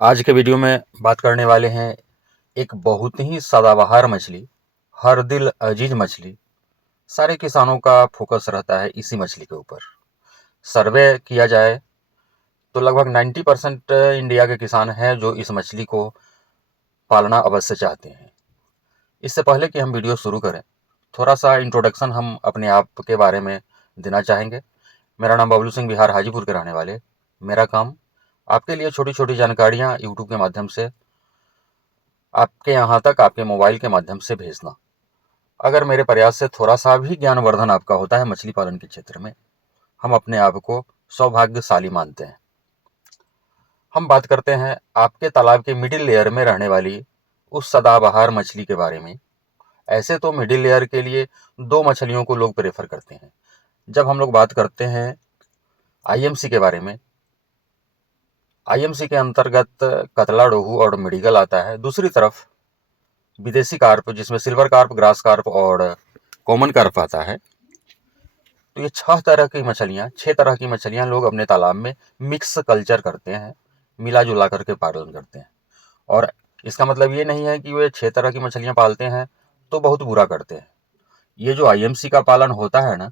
आज के वीडियो में बात करने वाले हैं एक बहुत ही सदाबहार मछली, हर दिल अजीज मछली। सारे किसानों का फोकस रहता है इसी मछली के ऊपर। सर्वे किया जाए तो लगभग 90% इंडिया के किसान हैं जो इस मछली को पालना अवश्य चाहते हैं। इससे पहले कि हम वीडियो शुरू करें, थोड़ा सा इंट्रोडक्शन हम अपने आप के बारे में देना चाहेंगे। मेरा नाम बबलू सिंह, बिहार हाजीपुर के रहने वाले। मेरा काम आपके लिए छोटी छोटी जानकारियाँ यूट्यूब के माध्यम से आपके यहाँ तक आपके मोबाइल के माध्यम से भेजना। अगर मेरे प्रयास से थोड़ा सा भी ज्ञानवर्धन आपका होता है मछली पालन के क्षेत्र में, हम अपने आप को सौभाग्यशाली मानते हैं। हम बात करते हैं आपके तालाब के मिडिल लेयर में रहने वाली उस सदाबहार मछली के बारे में। ऐसे तो मिडिल लेयर के लिए दो मछलियों को लोग प्रेफर करते हैं। जब हम लोग बात करते हैं आईएमसी के बारे में, आईएमसी के अंतर्गत कतला, रोहू और मृगल आता है। दूसरी तरफ विदेशी कार्प, जिसमें सिल्वर कार्प, ग्रास कार्प और कॉमन कार्प आता है। तो ये छह तरह की मछलियां लोग अपने तालाब में मिक्स कल्चर करते हैं, मिला जुला करके पालन करते हैं। और इसका मतलब ये नहीं है कि वे 6 तरह की मछलियां पालते हैं तो बहुत बुरा करते हैं। ये जो आईएमसी का पालन होता है ना,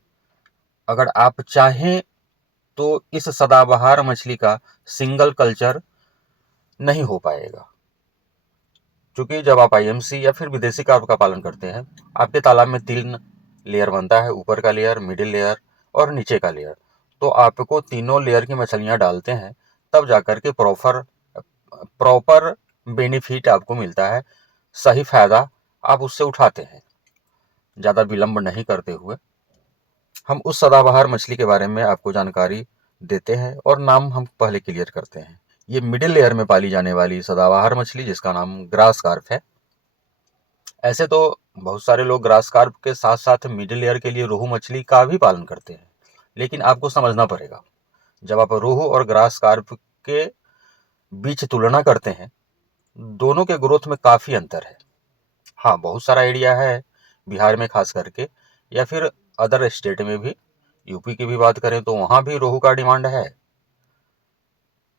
अगर आप चाहें तो इस सदाबहार मछली का सिंगल कल्चर नहीं हो पाएगा। क्योंकि जब आप आईएमसी या फिर विदेशी कार्प का पालन करते हैं, आपके तालाब में 3 लेयर बनता है, ऊपर का लेयर, मिडिल लेयर और नीचे का लेयर। तो आपको तीनों लेयर की मछलियां डालते हैं, तब जाकर के प्रॉपर प्रॉपर बेनिफिट आपको मिलता है, सही फायदा आप उससे उठाते हैं। ज़्यादा विलंब नहीं करते हुए हम उस सदाबहार मछली के बारे में आपको जानकारी देते हैं और नाम हम पहले क्लियर करते हैं। ये मिडिल लेयर में पाली जाने वाली सदाबहार मछली, जिसका नाम ग्रास कार्प है। ऐसे तो बहुत सारे लोग ग्रास कार्प के साथ साथ मिडिल लेयर के लिए रोहू मछली का भी पालन करते हैं, लेकिन आपको समझना पड़ेगा, जब आप रोहू और ग्रास कार्प के बीच तुलना करते हैं, दोनों के ग्रोथ में काफ़ी अंतर है। हाँ, बहुत सारा एरिया है बिहार में खास करके, या फिर अदर स्टेट में भी, यूपी की भी बात करें तो वहाँ भी रोहू का डिमांड है।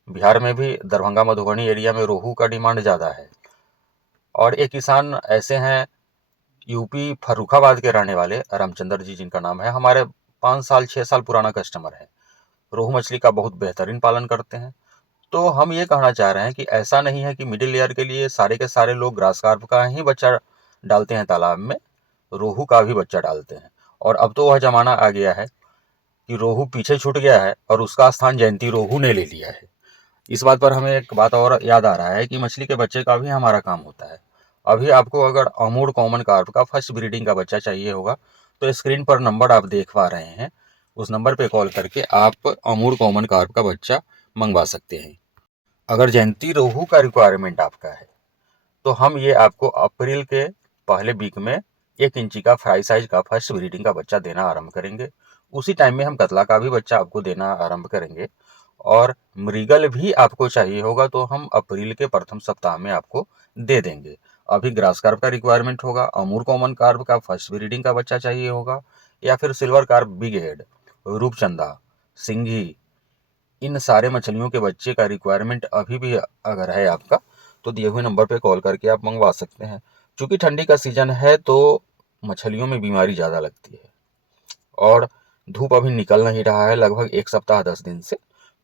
बिहार में भी दरभंगा, मधुबनी एरिया में रोहू का डिमांड ज़्यादा है। और एक किसान ऐसे हैं यूपी फर्रुखाबाद के रहने वाले रामचंद्र जी, जिनका नाम है, हमारे 5 साल 6 साल पुराना कस्टमर है। रोहू मछली का बहुत बेहतरीन पालन करते हैं। तो हम ये कहना चाह रहे हैं कि ऐसा नहीं है कि मिडिल लेयर के लिए सारे के सारे लोग ग्रास कार्प का ही बच्चा डालते हैं तालाब में, रोहू का भी बच्चा डालते हैं। और अब तो वह जमाना आ गया है कि रोहू पीछे छूट गया है और उसका स्थान जयंती रोहू ने ले लिया है। इस बात पर हमें एक बात और याद आ रहा है कि मछली के बच्चे का भी हमारा काम होता है। अभी आपको अगर अमूर कॉमन कार्प का फर्स्ट ब्रीडिंग का बच्चा चाहिए होगा तो स्क्रीन पर नंबर आप देख पा रहे हैं, उस नंबर पे कॉल करके आप अमूर कॉमन कार्प का बच्चा मंगवा सकते हैं। अगर जयंती रोहू का रिक्वायरमेंट आपका है तो हम ये आपको अप्रैल के पहले वीक में 1 इंची का फ्राई साइज का फर्स्ट ब्रीडिंग का बच्चा देना आरंभ करेंगे। उसी टाइम में हम कतला का भी बच्चा आपको देना आरंभ करेंगे। और मृगल भी आपको चाहिए होगा तो हम अप्रैल के प्रथम सप्ताह में आपको दे देंगे। अभी ग्रास कार्प का रिक्वायरमेंट होगा, अमूर कॉमन कार्प का फर्स्ट ब्रीडिंग का बच्चा चाहिए होगा, या फिर सिल्वर कार्प, बिग हेड, रूपचंदा, सिंघी, इन सारे मछलियों के बच्चे का रिक्वायरमेंट अभी भी अगर है आपका, तो दिए हुए नंबर पे कॉल करके आप मंगवा सकते हैं। क्योंकि ठंडी का सीजन है तो मछलियों में बीमारी ज़्यादा लगती है और धूप अभी निकल नहीं रहा है लगभग 1 सप्ताह 10 दिन से।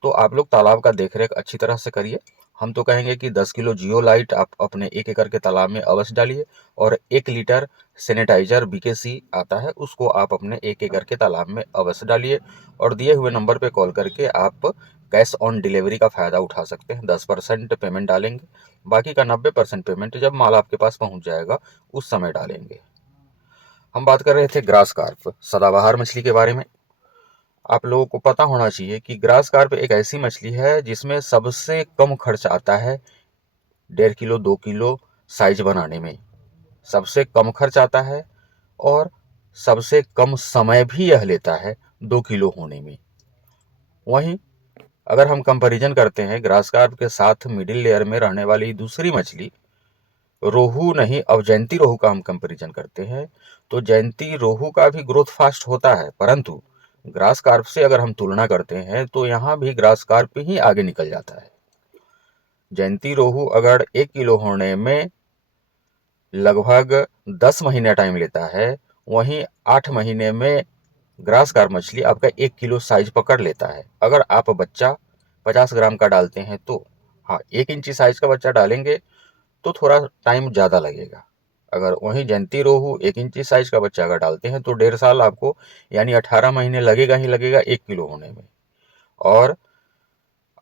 तो आप लोग तालाब का देखरेख अच्छी तरह से करिए। हम तो कहेंगे कि 10 किलो जियो लाइट आप अपने 1 एकड़ के तालाब में अवश्य डालिए, और 1 लीटर सैनिटाइजर बीकेसी आता है, उसको आप अपने 1 एकड़ के तालाब में अवश्य डालिए। और दिए हुए नंबर पे कॉल करके आप कैश ऑन डिलीवरी का फ़ायदा उठा सकते हैं। 10% पेमेंट डालेंगे, बाकी का 90% पेमेंट जब माल आपके पास पहुंच जाएगा उस समय डालेंगे। हम बात कर रहे थे ग्रास कार्प, सदाबहार मछली के बारे में। आप लोगों को पता होना चाहिए कि ग्रास कार्प एक ऐसी मछली है जिसमें सबसे कम खर्च आता है 1.5 किलो 2 किलो साइज बनाने में। सबसे कम खर्च आता है और सबसे कम समय भी यह लेता है 2 किलो होने में। वहीं अगर हम कंपैरिजन करते हैं ग्रास कार्प के साथ मिडिल लेयर में रहने वाली दूसरी मछली रोहू, नहीं अब जयंती रोहू का हम कंपैरिजन करते हैं, तो जयंती रोहू का भी ग्रोथ फास्ट होता है, परंतु ग्रास कार्प से अगर हम तुलना करते हैं तो यहाँ भी ग्रास कार्प ही आगे निकल जाता है। जयंती रोहू अगर 1 किलो होने में लगभग 10 महीने टाइम लेता है, वहीं 8 महीने में ग्रास कार्प मछली आपका 1 किलो साइज पकड़ लेता है। अगर आप बच्चा 50 ग्राम का डालते हैं तो हाँ, 1 इंची साइज का बच्चा डालेंगे तो थोड़ा टाइम ज़्यादा लगेगा। अगर वहीं जयंती रोहू 1 इंची साइज का बच्चा अगर डालते हैं तो 1.5 साल आपको यानी 18 महीने लगेगा ही लगेगा 1 किलो होने में। और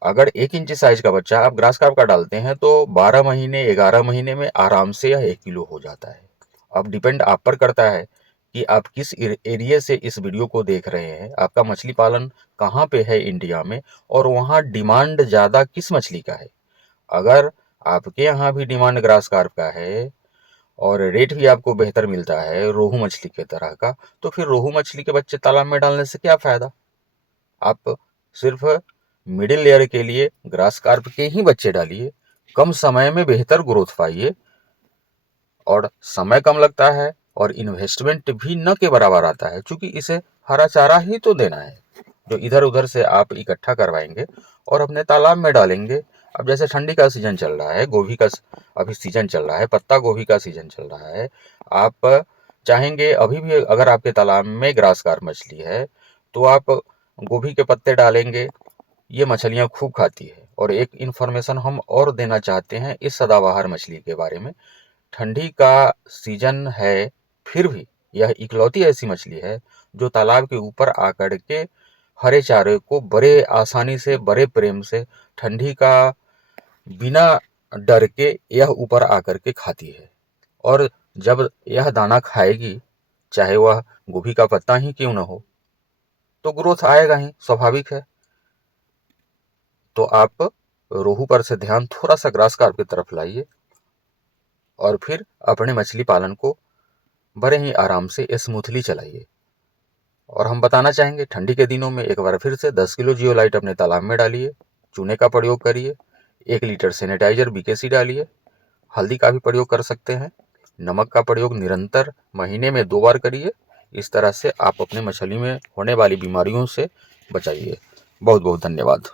अगर 1 इंची साइज का बच्चा आप ग्रास कार्प का डालते हैं तो 12 महीने 11 महीने में आराम से यह 1 किलो हो जाता है। अब डिपेंड आप पर करता है कि आप किस एरिया से इस वीडियो को देख रहे हैं, आपका मछली पालन कहाँ पे है इंडिया में, और वहाँ डिमांड ज़्यादा किस मछली का है। अगर आपके यहाँ भी डिमांड ग्रास कार्प का है और रेट भी आपको बेहतर मिलता है रोहू मछली के तरह का, तो फिर रोहू मछली के बच्चे तालाब में डालने से क्या फ़ायदा। आप सिर्फ मिडिल लेयर के लिए ग्रास कार्प के ही बच्चे डालिए, कम समय में बेहतर ग्रोथ पाइए, और समय कम लगता है और इन्वेस्टमेंट भी न के बराबर आता है, क्योंकि इसे हरा चारा ही तो देना है जो इधर उधर से आप इकट्ठा करवाएंगे और अपने तालाब में डालेंगे। अब जैसे ठंडी का सीजन चल रहा है, गोभी का अभी सीजन चल रहा है, पत्ता गोभी का सीजन चल रहा है, आप चाहेंगे अभी भी अगर आपके तालाब में ग्रास कार्प मछली है तो आप गोभी के पत्ते डालेंगे, ये मछलियाँ खूब खाती है। और एक इन्फॉर्मेशन हम और देना चाहते हैं इस सदाबहार मछली के बारे में। ठंडी का सीजन है, फिर भी यह इकलौती ऐसी मछली है जो तालाब के ऊपर आकर के हरे चारे को बड़े आसानी से, बड़े प्रेम से, ठंडी का बिना डर के यह ऊपर आकर के खाती है। और जब यह दाना खाएगी, चाहे वह गोभी का पत्ता ही क्यों न हो, तो ग्रोथ आएगा ही, स्वाभाविक है। तो आप रोहू पर से ध्यान थोड़ा सा ग्रास कार्प की तरफ लाइए और फिर अपने मछली पालन को बड़े ही आराम से स्मूथली चलाइए। और हम बताना चाहेंगे ठंडी के दिनों में एक बार फिर से 10 किलो जियोलाइट अपने तालाब में डालिए, चूने का प्रयोग करिए, 1 लीटर सैनिटाइजर बीकेसी डालिए, हल्दी का भी प्रयोग कर सकते हैं, नमक का प्रयोग निरंतर महीने में 2 बार करिए। इस तरह से आप अपने मछली में होने वाली बीमारियों से बचाइए। बहुत बहुत धन्यवाद।